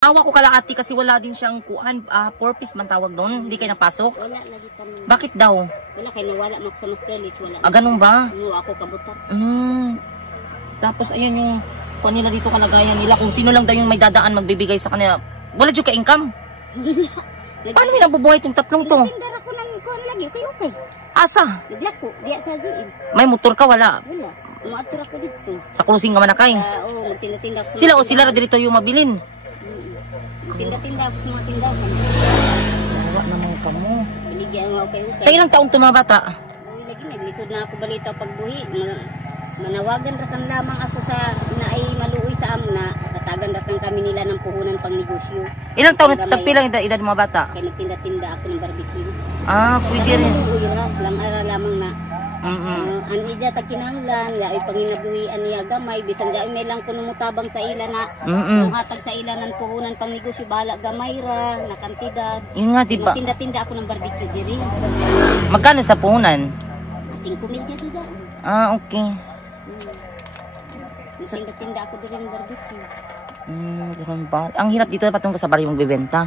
Awa ko kala ate kasi wala din siyang kuan, 4-piece man tawag doon. Hindi kayo napasok? Wala lagi kami. Bakit daw? Wala kayo nawala mo sa master list. Wala. Ganun ba? No, ako kabutat. Tapos ayan yung kanila dito kalagayan nila. Kung sino lang daw yung may dadaan magbibigay sa kanila. Wala dyan ka-income. Paano may nabubuhay itong tatlong to? Nagtindar ako ng kuan lagi. Okay. Asa? Naglako. Diya sa GM. May motor ka? Wala. Wala. Umatur ako dito. Sa cruising ka manakay? Oo, magtinda-tinda ako. Sila o sila dito yung mabilin? Tinda-tinda ako sa mga tindahan. Wala naman ka mo. Biligyan mo okay. Kaya ilang taong tumabata? Buhi lagi, naglisod na ako balita pagbuhi. Manawagan rakang lamang ako sa naay maluoy sa amna. Tatagan rakang kami nila ng puhunan pang negosyo. Ilang taon tagpilang edad mga bata? Kaya nagtinda-tinda ako ng barbecue. Pwede rin. Maluoy ra, lang ara lamang na. Ang ija tagkinahanglan, yaoy panginabuhian niya gamay, bisan yaoy may lang kuno mutabang sa ila na kung hatag sa ila ng puhunan pang negosyo, bala gamay ra, na kantidad. Yun nga, diba? Tinda-tinda ako ng barbecue diri. Magkano sa puhunan? 5 mil dito dyan. Okay. Tinda-tinda ako diri ng barbecue. Ganun ba? Ang hirap dito patungkol sa baryo magbebenta.